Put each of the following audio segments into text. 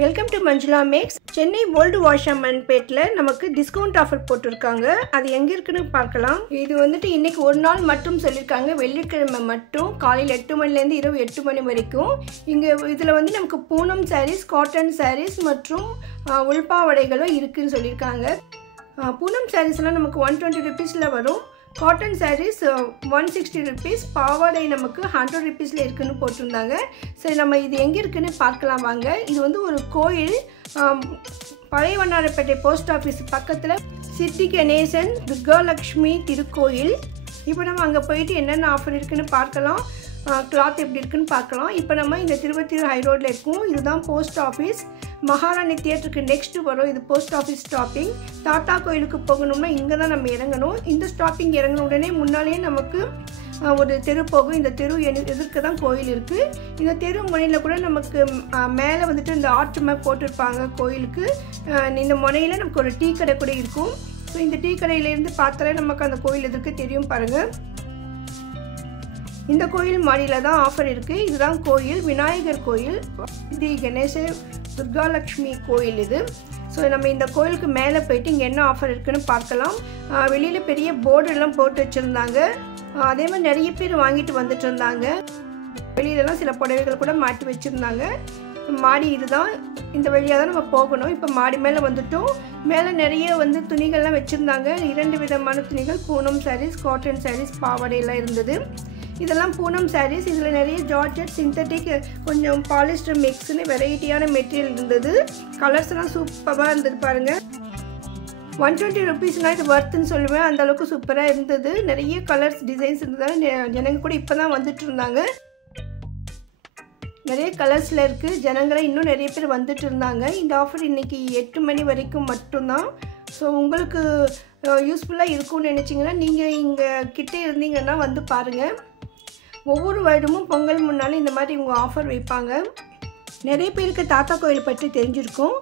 Welcome to Manjula max. Chennai old வாஷர்மன்பேட்டில் நமக்கு discount offer போட்டிருக்காங்க. அது எங்கே இருக்குன்னு பார்க்கலாம். இது வந்துட்டு இன்றைக்கி ஒரு நாள் மட்டும் சொல்லியிருக்காங்க. வெள்ளிக்கிழமை மட்டும் காலையில் 8 மணிலேருந்து இரவு 8 மணி வரைக்கும். இங்கே இதில் வந்து நமக்கு பூனம் சாரீஸ், காட்டன் சாரீஸ் மற்றும் உள்பாவடைகளும் இருக்குதுன்னு சொல்லியிருக்காங்க. பூனம் சாரீஸ்லாம் நமக்கு 120 ருபீஸில் வரும். காட்டன் சாரீஸ் 160 ருபீஸ், பாவாடை நமக்கு 100 ருபீஸில் இருக்குதுன்னு போட்டிருந்தாங்க. சரி, நம்ம இது எங்கே இருக்குதுன்னு பார்க்கலாம் வாங்க. இது வந்து ஒரு கோயில், பழைய வண்ணாரப்பேட்டை போஸ்ட் ஆஃபீஸ் பக்கத்தில் சித்தி கணேசன் துர்காலக்ஷ்மி திருக்கோயில். இப்போ நம்ம அங்கே போயிட்டு என்னென்ன ஆஃபர் இருக்குதுன்னு பார்க்கலாம், கிளாத் எப்படி இருக்குதுன்னு பார்க்கலாம். இப்போ நம்ம இந்த திருவத்தியூர் ஹை ரோட்டில் இருக்கோம். இதுதான் போஸ்ட் ஆஃபீஸ். மகாராணி தியேட்டருக்கு நெக்ஸ்ட்டு வரும். இது போஸ்ட் ஆஃபீஸ் ஸ்டாப்பிங். தாத்தா கோயிலுக்கு போகணும்னா இங்கே தான் நம்ம இறங்கணும். இந்த ஸ்டாப்பிங் இறங்கின உடனே முன்னாலேயே நமக்கு ஒரு தெரு போகும். இந்த தெரு எதிர்க்க தான் கோயில் இருக்குது. இந்த தெரு முனையில் கூட நமக்கு மேலே வந்துட்டு இந்த ஆர்ட் மேப் போட்டிருப்பாங்க கோயிலுக்கு. இந்த முனையில் நமக்கு ஒரு டீ கடை கூட இருக்கும். ஸோ இந்த டீ கடையிலேருந்து பார்த்தாலே நமக்கு அந்த கோயில் எதிர்க்க தெரியும் பாருங்கள். இந்த கோயில் மாடியில் தான் ஆஃபர் இருக்குது. இதுதான் கோயில், விநாயகர் கோயில், தி கணேச துர்காலக்ஷ்மி கோயில் இது. ஸோ நம்ம இந்த கோயிலுக்கு மேலே போயிட்டு இங்கே என்ன ஆஃபர் இருக்குதுன்னு பார்க்கலாம். வெளியில் பெரிய போர்டெல்லாம் போட்டு வச்சுருந்தாங்க. அதே மாதிரி நிறைய பேர் வாங்கிட்டு வந்துட்டு இருந்தாங்க. வெளியிலலாம் சில புடவைகள் கூட மாட்டி வச்சுருந்தாங்க. மாடி இதுதான், இந்த வழியாக தான் நம்ம போகணும். இப்போ மாடி மேலே வந்துட்டோம். மேலே நிறைய வந்து துணிகள்லாம் வச்சுருந்தாங்க. 2 விதமான துணிகள், பூனம் சாரீஸ், காட்டன் சாரீஸ், பாவாடையெல்லாம் இருந்தது. இதெல்லாம் பூனம் சாரீஸ். இதில் நிறைய ஜார்ஜெட், சிந்தட்டிக், கொஞ்சம் பாலிஸ்டர் மிக்ஸ்னு வெரைட்டியான மெட்டீரியல் இருந்தது. கலர்ஸ்லாம் சூப்பராக இருந்தது பாருங்கள். 120 ருபீஸ்னால் இது வர்த்துன்னு சொல்லுவேன். அந்தளவுக்கு சூப்பராக இருந்தது. நிறைய கலர்ஸ், டிசைன்ஸ் இருந்ததால் ஜனங்க கூட இப்போ தான் வந்துட்டு இருந்தாங்க. நிறைய கலர்ஸில் இருக்குது. ஜனங்களை இன்னும் நிறைய பேர் வந்துட்டு இருந்தாங்க. இந்த ஆஃபர் இன்றைக்கி 8 மணி வரைக்கும் மட்டும்தான். ஸோ உங்களுக்கு யூஸ்ஃபுல்லாக இருக்கும்னு நினச்சிங்கன்னா நீங்கள் இங்கே கிட்டே இருந்தீங்கன்னா வந்து பாருங்கள். ஒவ்வொரு வருடமும் பொங்கல் முன்னாலே இந்த மாதிரி இவங்க ஆஃபர் வைப்பாங்க. நிறைய பேருக்கு தாத்தா கோயில் பற்றி தெரிஞ்சிருக்கும்.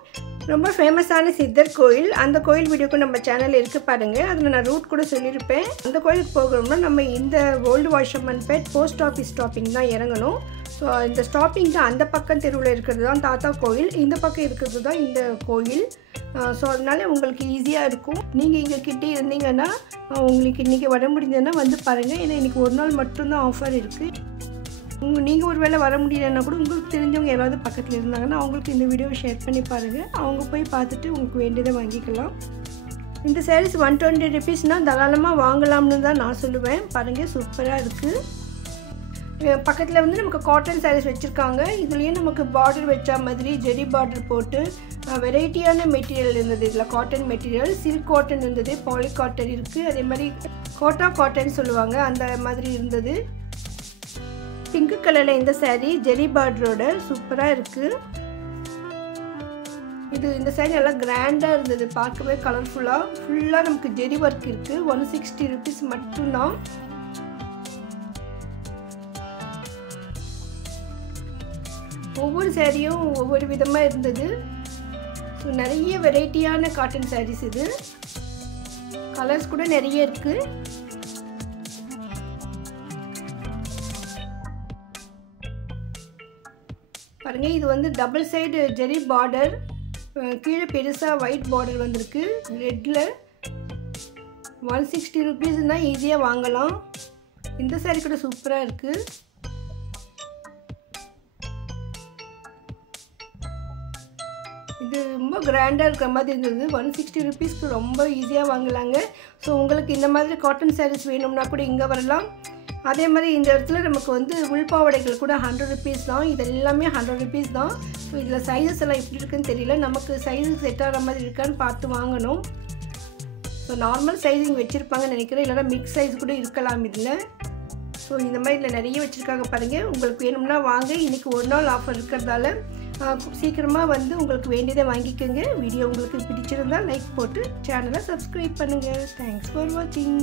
ரொம்ப ஃபேமஸான சித்தர் கோயில். அந்த கோயில் வீடியோக்கும் நம்ம சேனலில் இருக்குது பாருங்கள். அதில் நான் ரூட் கூட சொல்லியிருப்பேன். அந்த கோயிலுக்கு போகணும்னா நம்ம இந்த ஓல்டு வாஷர்மன்பேட் போஸ்ட் ஆஃபீஸ் ஸ்டாப்பிங் தான் இறங்கணும். ஸோ இந்த ஸ்டாப்பிங்க்கு அந்த பக்கம் தெருவில் இருக்கிறது தான் தாத்தா கோயில், இந்த பக்கம் இருக்கிறது தான் இந்த கோயில். ஸோ அதனால் உங்களுக்கு ஈஸியாக இருக்கும். நீங்கள் இங்கே கிட்டே இருந்தீங்கன்னா உங்களுக்கு இன்றைக்கி வர முடிஞ்சதுன்னா வந்து பாருங்கள். ஏன்னா இன்றைக்கி ஒரு நாள் மட்டும்தான் ஆஃபர் இருக்குது. நீங்கள் ஒரு வேளை வர முடியலன்னா கூட உங்களுக்கு தெரிஞ்சவங்க யாராவது பக்கத்தில் இருந்தாங்கன்னா அவங்களுக்கு இந்த வீடியோவை ஷேர் பண்ணி பாருங்கள். அவங்க போய் பார்த்துட்டு உங்களுக்கு வேண்டியதை வாங்கிக்கலாம். இந்த சாரீஸ் 120 ருபீஸ்னால் தாராளமாக வாங்கலாம்னு தான் நான் சொல்லுவேன். பாருங்கள், சூப்பராக இருக்குது. பக்கத்தில் வந்து நமக்கு காட்டன் சாரீஸ் வச்சுருக்காங்க. இதுலேயும் நமக்கு பார்டர் வச்ச மாதிரி ஜெரி பார்டர் போட்டு வெரைட்டியான மெட்டீரியல் இருந்தது. இதில் காட்டன் மெட்டீரியல், சில்க் காட்டன் இருந்தது, பாலி காட்டன் இருக்குது, அதே மாதிரி கோட்டா காட்டன் சொல்லுவாங்க, அந்த மாதிரி இருந்தது. பிங்க் கலரில் இந்த சாரீ ஜெரி பார்டரோட சூப்பராக இருக்குது. இந்த சாரீ நல்லா கிராண்டாக இருந்தது, பார்க்கவே கலர்ஃபுல்லாக. ஃபுல்லாக நமக்கு ஜெரி ஒர்க் இருக்குது. 160 ருபீஸ் மட்டும்தான். ஒவ்வொரு சாரியும் ஒவ்வொரு விதமாக இருந்தது. ஸோ நிறைய வெரைட்டியான காட்டன் சாரீஸ். இது கலர்ஸ் கூட நிறைய இருக்குது. பாருங்கள், இது வந்து டபுள் சைடு ஜெரி பார்டர், கீழே பெருசாக ஒயிட் பார்டர் வந்திருக்கு ரெட்டில். 160 ருபீஸ்னால் ஈஸியாக வாங்கலாம். இந்த சாரீ கூட சூப்பராக இருக்குது. இது ரொம்ப கிராண்டாக இருக்கிற மாதிரி இருந்தது. 160 ருபீஸ்க்கு ரொம்ப ஈஸியாக வாங்கலாங்க. ஸோ உங்களுக்கு இந்த மாதிரி காட்டன் சாரீஸ் வேணும்னா கூட இங்கே வரலாம். அதே மாதிரி இந்த இடத்துல நமக்கு வந்து உள்பாவடைகள் கூட 100 ருபீஸ் தான். இது எல்லாமே 100 ருபீஸ் தான். ஸோ இதில் சைஸஸ் எல்லாம் எப்படி இருக்குன்னு தெரியல. நமக்கு சைஸு செட் ஆகிற மாதிரி இருக்கான்னு பார்த்து வாங்கணும். ஸோ நார்மல் சைஸிங் வச்சுருப்பாங்கன்னு நினைக்கிறேன், இல்லைனா மிக்ஸ் சைஸ் கூட இருக்கலாம் இதில். ஸோ இந்த மாதிரி இதில் நிறைய வச்சுருக்காங்க பாருங்கள். உங்களுக்கு வேணும்னா வாங்க. இன்றைக்கி ஒரு நாள் ஆஃபர் இருக்கிறதால சீக்கிரமாக வந்து உங்களுக்கு வேண்டியதை வாங்கிக்கோங்க. வீடியோ உங்களுக்கு பிடிச்சிருந்தால் லைக் போட்டு சேனலை சப்ஸ்கிரைப் பண்ணுங்கள். தேங்க்ஸ் ஃபார் வாட்சிங்.